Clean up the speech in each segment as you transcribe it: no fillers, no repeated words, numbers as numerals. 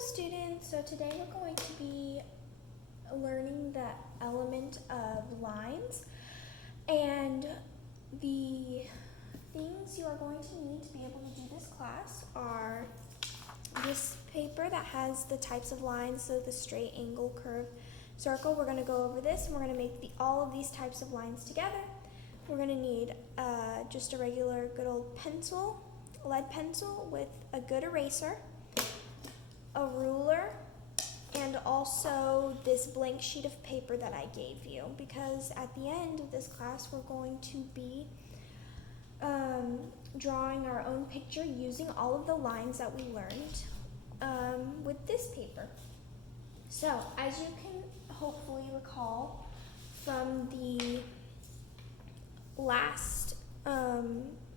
students, so today we're going to be learning the element of lines, and the things you are going to need to be able to do this class are this paper that has the types of lines, so the straight, angle, curve, circle. We're going to go over this and we're going to make all of these types of lines together. We're going to need just a regular good old pencil, lead pencil with a good eraser, a ruler, and also this blank sheet of paper that I gave you, because at the end of this class we're going to be drawing our own picture using all of the lines that we learned with this paper. So as you can hopefully recall from the last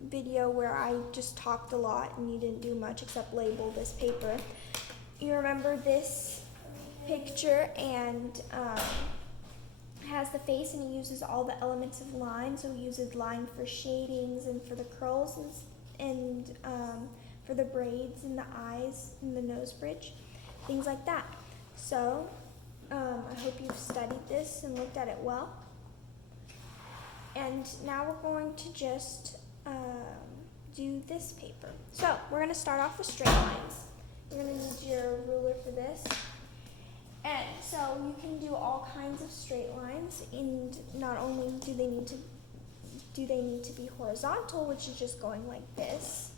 video where I just talked a lot and you didn't do much except label this paper, you remember this picture and has the face, and he uses all the elements of line. So he uses line for shadings and for the curls and for the braids and the eyes and the nose bridge, things like that. So I hope you've studied this and looked at it well. And now we're going to just do this paper. So we're going to start off with straight lines. You're going to need your ruler for this. And so you can do all kinds of straight lines, and not only do they need to be horizontal, which is just going like this,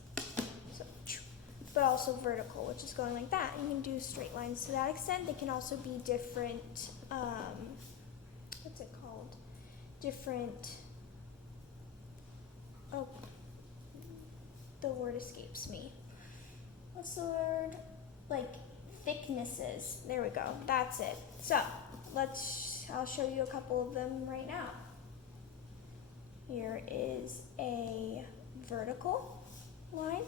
but also vertical, which is going like that. You can do straight lines to that extent. They can also be different, what's it called? Different, oh, the word escapes me. What's the word? Like thicknesses. There we go. That's it. So I'll show you a couple of them right now. Here is a vertical line.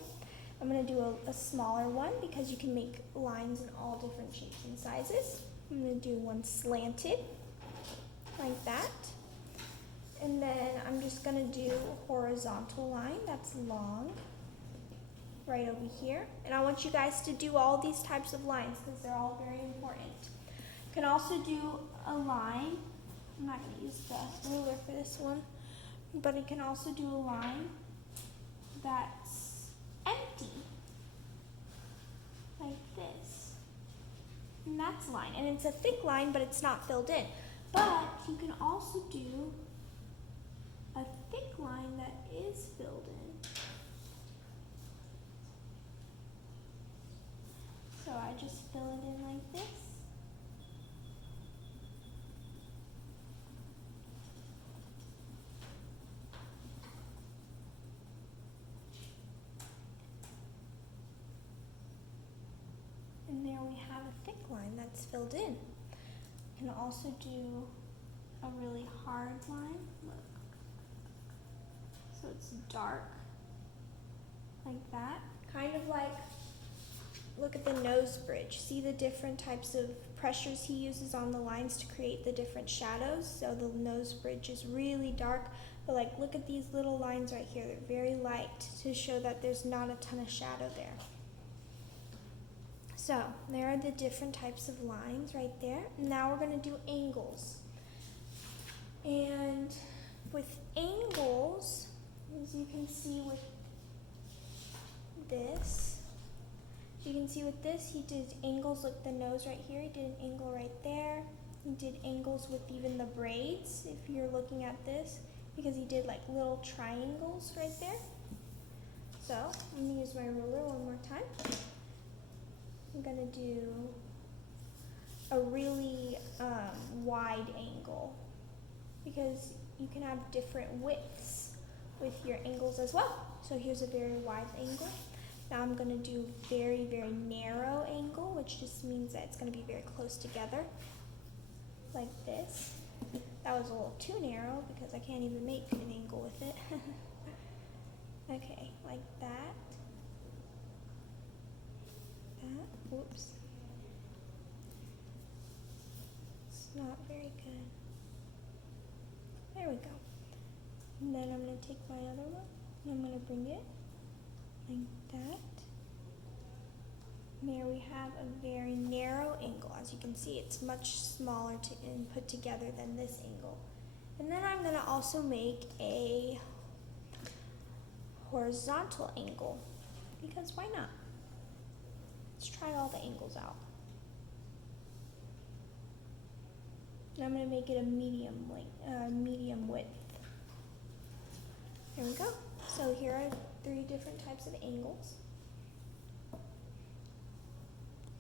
I'm going to do a smaller one because you can make lines in all different shapes and sizes. I'm going to do one slanted like that. And then I'm just going to do a horizontal line that's long right over here. And I want you guys to do all these types of lines because they're all very important. You can also do a line. I'm not going to use the ruler for this one, but you can also do a line that's empty, like this. And that's a line. And it's a thick line, but it's not filled in. But you can also do a thick line that is filled in. So I just fill it in like this. And there we have a thick line that's filled in. You can also do a really hard line. Look. So it's dark, like that. Kind of like, look at the nose bridge. See the different types of pressures he uses on the lines to create the different shadows. So the nose bridge is really dark, but like look at these little lines right here. They're very light to show that there's not a ton of shadow there. So there are the different types of lines right there. Now we're going to do angles. And with angles, as you can see with this, he did angles with the nose right here. He did an angle right there. He did angles with even the braids, if you're looking at this, because he did like little triangles right there. So I'm going to use my ruler one more time. I'm going to do a really wide angle, because you can have different widths with your angles as well. So here's a very wide angle. Now I'm going to do very, very narrow angle, which just means that it's going to be very close together, like this. That was a little too narrow because I can't even make an angle with it. Okay, like that. Whoops. It's not very good. There we go. And then I'm going to take my other one and I'm going to bring it like that. there we have a very narrow angle. As you can see, it's much smaller and put together than this angle. And then I'm gonna also make a horizontal angle, because why not? Let's try all the angles out. And I'm gonna make it a medium width. There we go. So here are 3 different types of angles.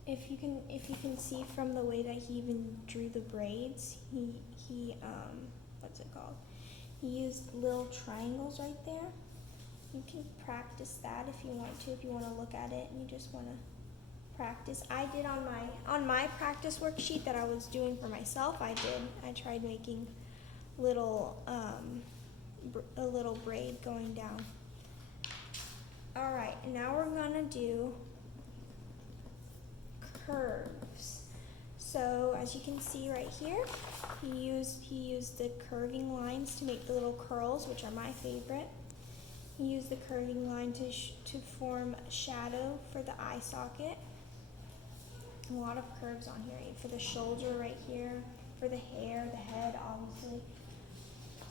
If you can see from the way that he even drew the braids, he what's it called? He used little triangles right there. You can practice that if you want to. If you want to look at it and you just want to practice. I did on my practice worksheet that I was doing for myself. I tried making little a little braid going down. All right, now we're gonna do curves. So as you can see right here, he used the curving lines to make the little curls, which are my favorite. He used the curving line to form a shadow for the eye socket. A lot of curves on here, for the shoulder right here, for the hair, the head, obviously.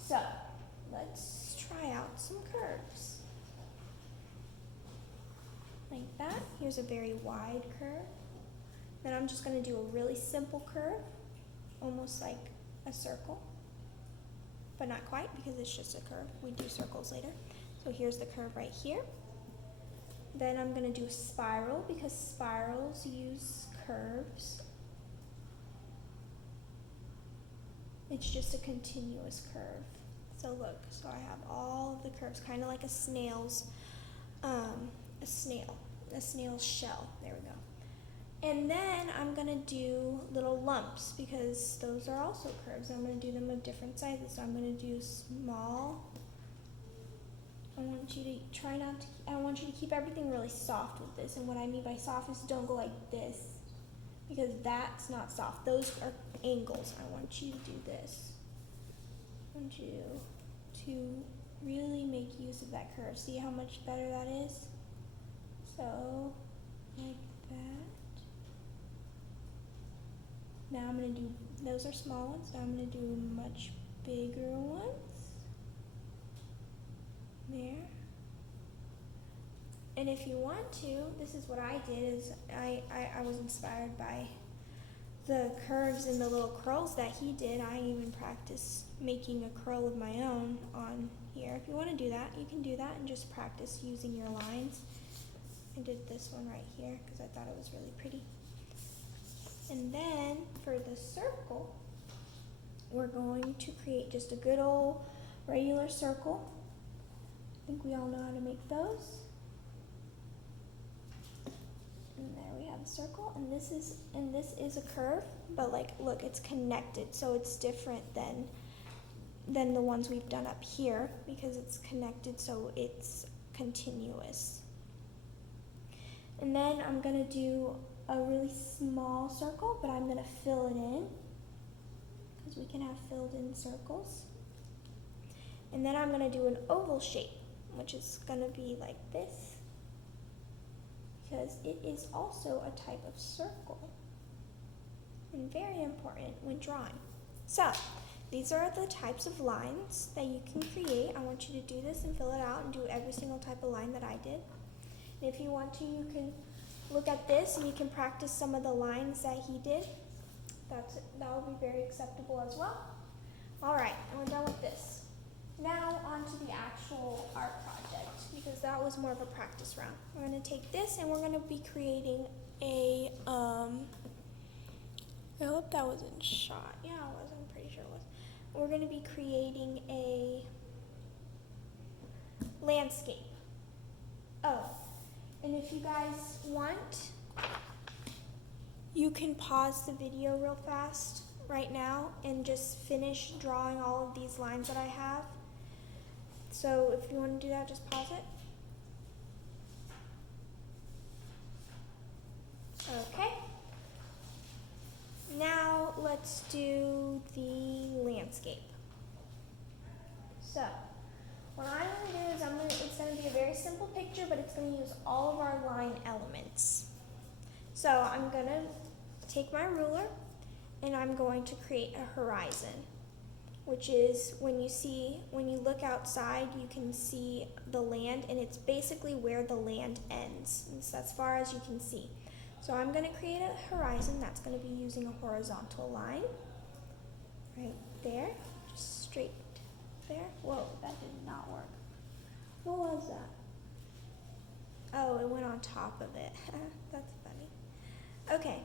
So let's try out some curves. Like that. Here's a very wide curve. Then I'm just going to do a really simple curve, almost like a circle, but not quite because it's just a curve. We do circles later. So here's the curve right here. Then I'm going to do a spiral because spirals use curves. It's just a continuous curve. So look, so I have all of the curves, kind of like a snail's shell. There we go. And then I'm gonna do little lumps because those are also curves. I'm gonna do them of different sizes. So I'm gonna do small. I want you to keep everything really soft with this. And what I mean by soft is don't go like this, because that's not soft. Those are angles. I want you to do this. I want you to really make use of that curve. See how much better that is? So, like that. Now I'm going to do, those are small ones, now I'm going to do much bigger ones. There. And if you want to, this is what I did, is I was inspired by the curves and the little curls that he did. I even practiced making a curl of my own on here. If you want to do that, you can do that and just practice using your lines. I did this one right here because I thought it was really pretty. And then for the circle, we're going to create just a good old regular circle. I think we all know how to make those. And there we have a circle, and this is a curve, but like look, it's connected, so it's different than the ones we've done up here because it's connected, so it's continuous. And then I'm gonna do a really small circle, but I'm gonna fill it in because we can have filled in circles. And then I'm gonna do an oval shape, which is gonna be like this, because it is also a type of circle and very important when drawing. So these are the types of lines that you can create. I want you to do this and fill it out and do every single type of line that I did. And if you want to, you can look at this and you can practice some of the lines that he did. That will be very acceptable as well. All right, and we're done with this. Now on to the actual art project, because that was more of a practice round. We're going to take this and we're going to be creating a, I hope that was in shot. Yeah, it was, I'm pretty sure it was. We're going to be creating a landscape. Oh, and if you guys want, you can pause the video real fast right now and just finish drawing all of these lines that I have. So if you want to do that, just pause it. Okay. Now let's do the landscape. So what I'm going to do is it's going to be a very simple picture, but it's going to use all of our line elements. So I'm gonna take my ruler and I'm going to create a horizon, which is when you look outside, you can see the land, and it's basically where the land ends. It's as far as you can see. So I'm going to create a horizon that's going to be using a horizontal line right there, just straight there. Whoa, that did not work. What was that? Oh, it went on top of it. That's funny. Okay.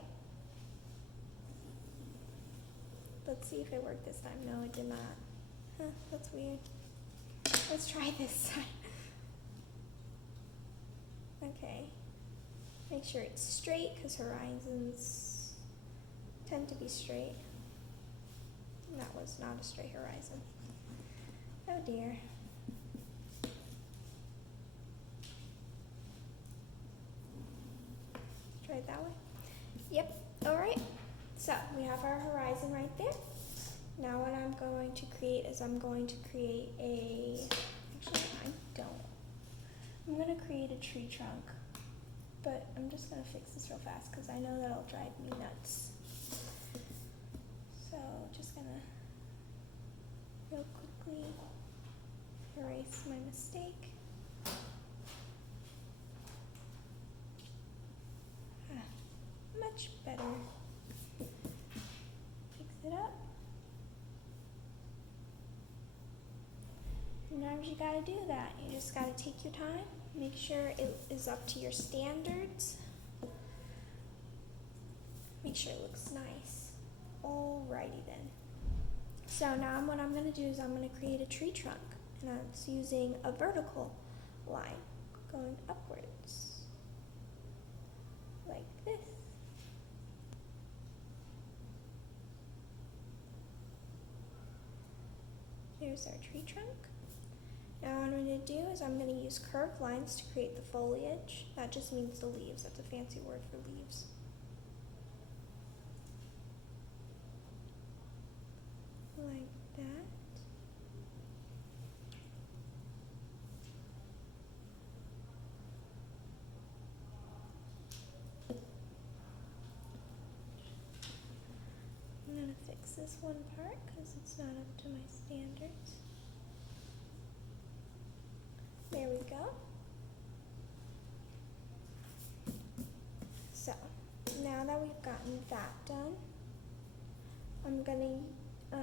Let's see if it worked this time. No, it did not. Huh, that's weird. Let's try this time. Okay. Make sure it's straight, because horizons tend to be straight. And that was not a straight horizon. Oh dear. Try it that way. Yep. All right. So we have our horizon right there. Now what I'm going to create is I'm going to create actually I don't. I'm going to create a tree trunk, but I'm just going to fix this real fast because I know that'll drive me nuts. So just going to real quickly erase my mistake. Much better. Fix it up. Sometimes you gotta do that. You just gotta take your time. Make sure it is up to your standards. Make sure it looks nice. Alrighty then. So now what I'm gonna do is I'm gonna create a tree trunk. And it's using a vertical line going upwards. Like this. Here's our tree trunk. Now what I'm going to do is I'm going to use curved lines to create the foliage. That just means the leaves. That's a fancy word for leaves. Like that. I'm going to fix this one part because it's not up to my standards. There we go. So, now that we've gotten that done, I'm going to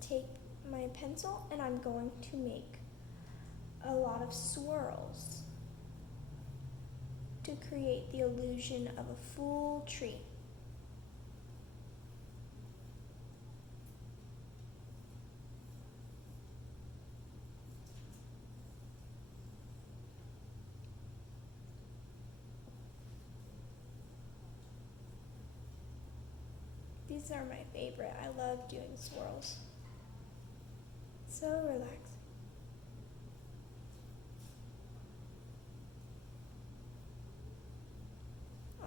take my pencil and I'm going to make a lot of swirls to create the illusion of a full tree. These are my favorite. I love doing swirls. So relaxing.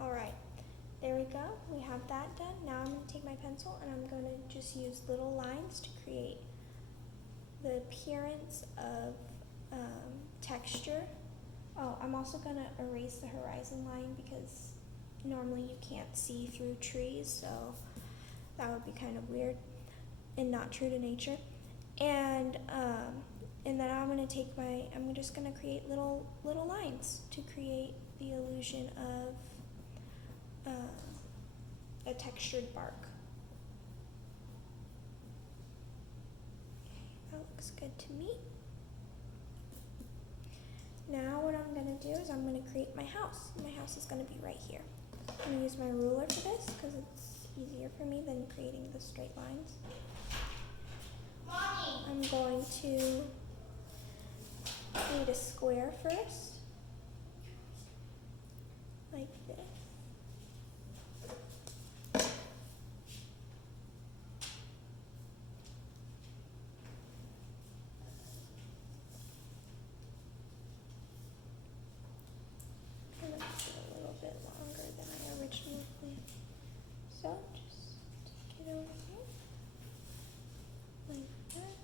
Alright, there we go. We have that done. Now I'm going to take my pencil and I'm going to just use little lines to create the appearance of texture. Oh, I'm also going to erase the horizon line because normally you can't see through trees, so that would be kind of weird and not true to nature. And then I'm just gonna create little lines to create the illusion of a textured bark. Okay, that looks good to me. Now what I'm gonna do is I'm gonna create my house. My house is gonna be right here. I'm gonna use my ruler for this because it's easier for me than creating the straight lines. Mommy. I'm going to create a square first, like this. And make it a little bit longer than I originally planned. So just take it over here, like that.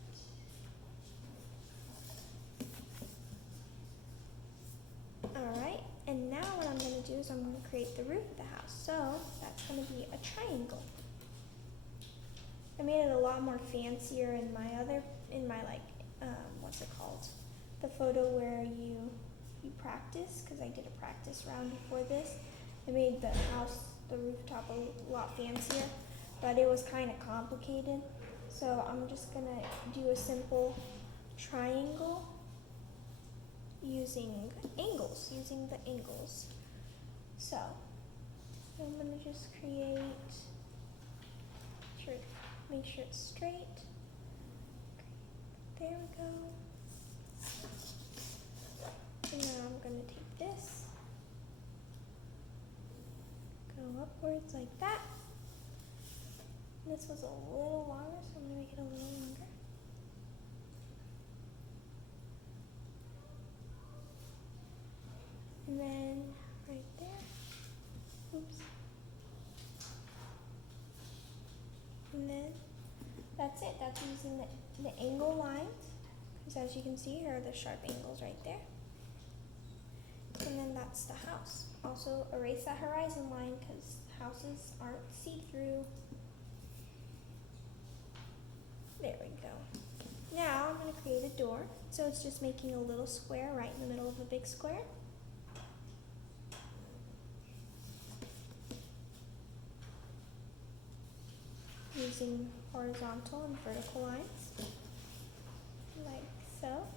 is I'm going to create the roof of the house. So that's going to be a triangle. I made it a lot more fancier in my what's it called? The photo where you practice, because I did a practice round before this. I made the house, the rooftop a lot fancier, but it was kind of complicated. So I'm just going to do a simple triangle using the angles. So I'm going to just make sure it's straight. There we go. And now I'm going to take this, go upwards like that. This was a little longer, so I'm going to make it a little longer. And then right there, oops. And then that's it. That's using the angle lines, because as you can see, here are the sharp angles right there. And then that's the house. Also erase that horizon line because houses aren't see-through. There we go. Now I'm going to create a door. So it's just making a little square right in the middle of a big square. Using horizontal and vertical lines, like so.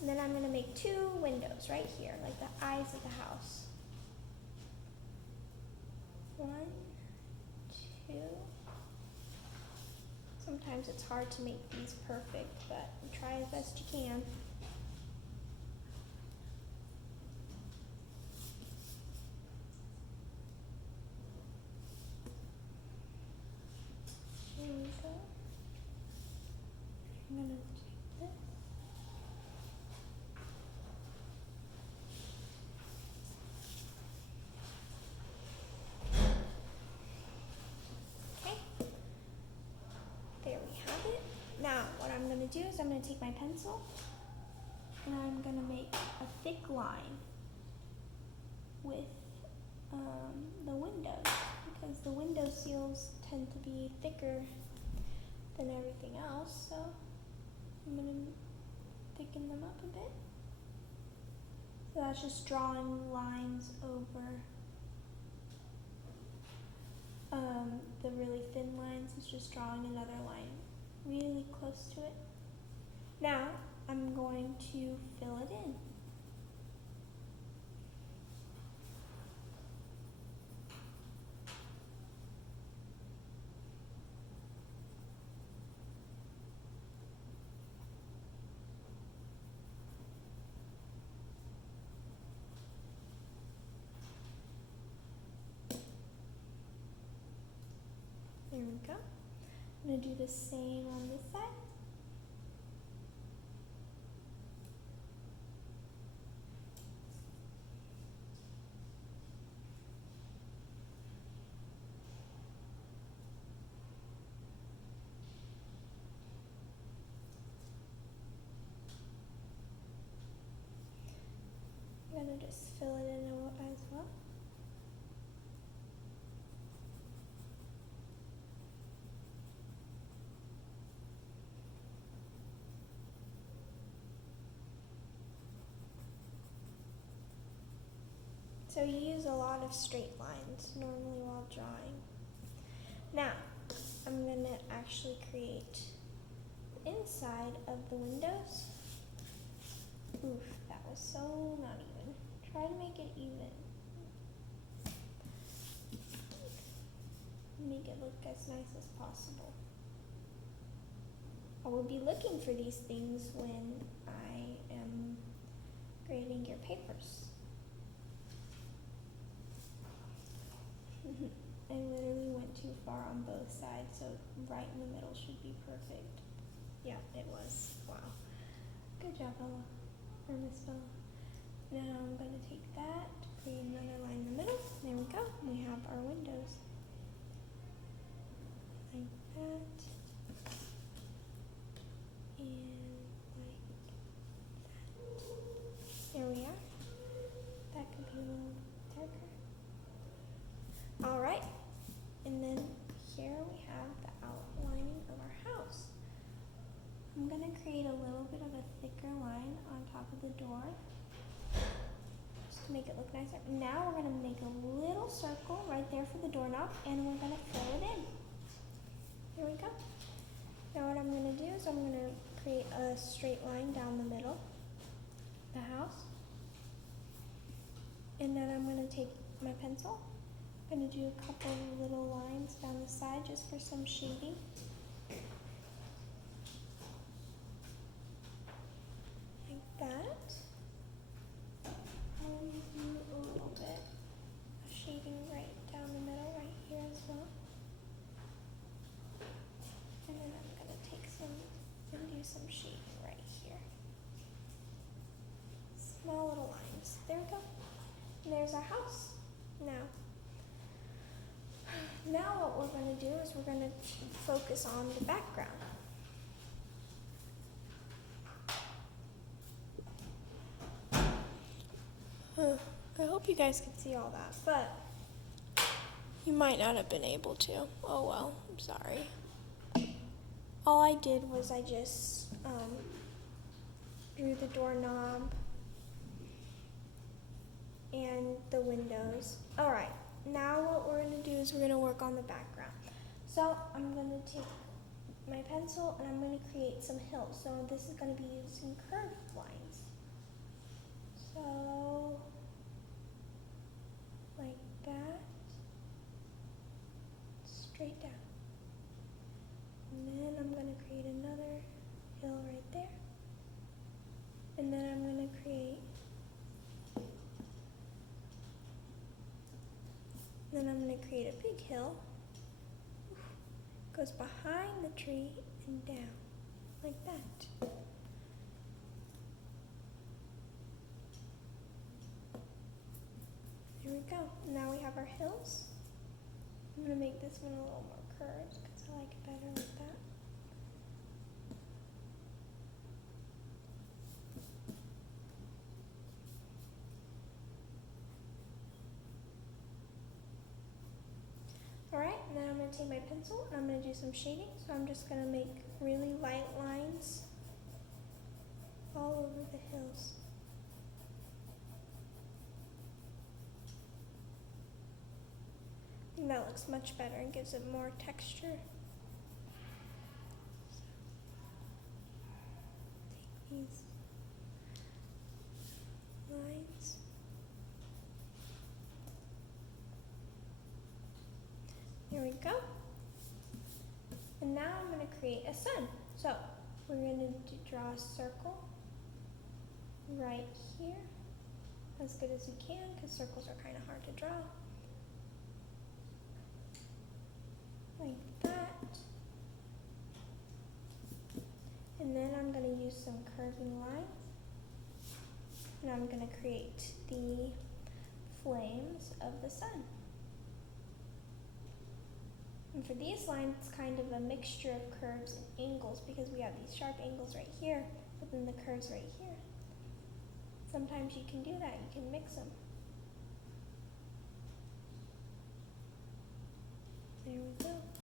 And then I'm going to make 2 windows right here, like the eyes of the house. 1, 2. Sometimes it's hard to make these perfect, but try as best you can. There we go. I'm going to take this. Okay. There we have it. Now, what I'm going to do is I'm going to take my pencil and I'm going to make a thick line with the windows, because the window seals tend to be thicker than everything else, so I'm going to thicken them up a bit. So that's just drawing lines over the really thin lines. It's just drawing another line really close to it. Now I'm going to fill it in. There we go. I'm going to do the same on this side. I'm going to just fill it in as well. So you use a lot of straight lines normally while drawing. Now, I'm going to actually create the inside of the windows. Oof, that was so not even. Try to make it even. Make it look as nice as possible. I will be looking for these things when I am grading your papers. I literally went too far on both sides, so right in the middle should be perfect. Yeah, it was. Wow. Good job, Bella. Or Miss Bella. Now I'm going to take that, create another line in the middle. There we go. We have our windows. Like that. And like that. to make it look nicer. Now we're gonna make a little circle right there for the doorknob, and we're gonna fill it in. Here we go. Now what I'm gonna do is I'm gonna create a straight line down the middle, the house. And then I'm gonna take my pencil. I'm gonna do a couple of little lines down the side just for some shading. Like that. I'll do a little bit of shading right down the middle, right here as well. And then I'm gonna take some and do some shading right here. Small little lines. There we go. And there's our house. Now what we're going to do is we're going to focus on the background. I hope you guys can see all that, but you might not have been able to. Oh well, I'm sorry. All I did was I just drew the doorknob and the windows. Alright, now what we're going to do is we're going to work on the background. So I'm going to take my pencil and I'm going to create some hills. So this is going to be using curved lines. So, like that, straight down. And then I'm going to create another hill right there. And then I'm going to create a big hill. Goes behind the tree and down, like that. There we go. Now we have our hills. I'm going to make this one a little more curved because I like it better like that. Alright, now I'm going to take my pencil and I'm going to do some shading. So I'm just going to make really light lines all over the hills. I think that looks much better and gives it more texture. Take these lines. There we go. And now I'm going to create a sun. So we're going to draw a circle right here, as good as you can, because circles are kind of hard to draw. Like that. And then I'm going to use some curving lines. And I'm going to create the flames of the sun. And for these lines, it's kind of a mixture of curves and angles because we have these sharp angles right here, but then the curves right here. Sometimes you can do that, you can mix them. There we go.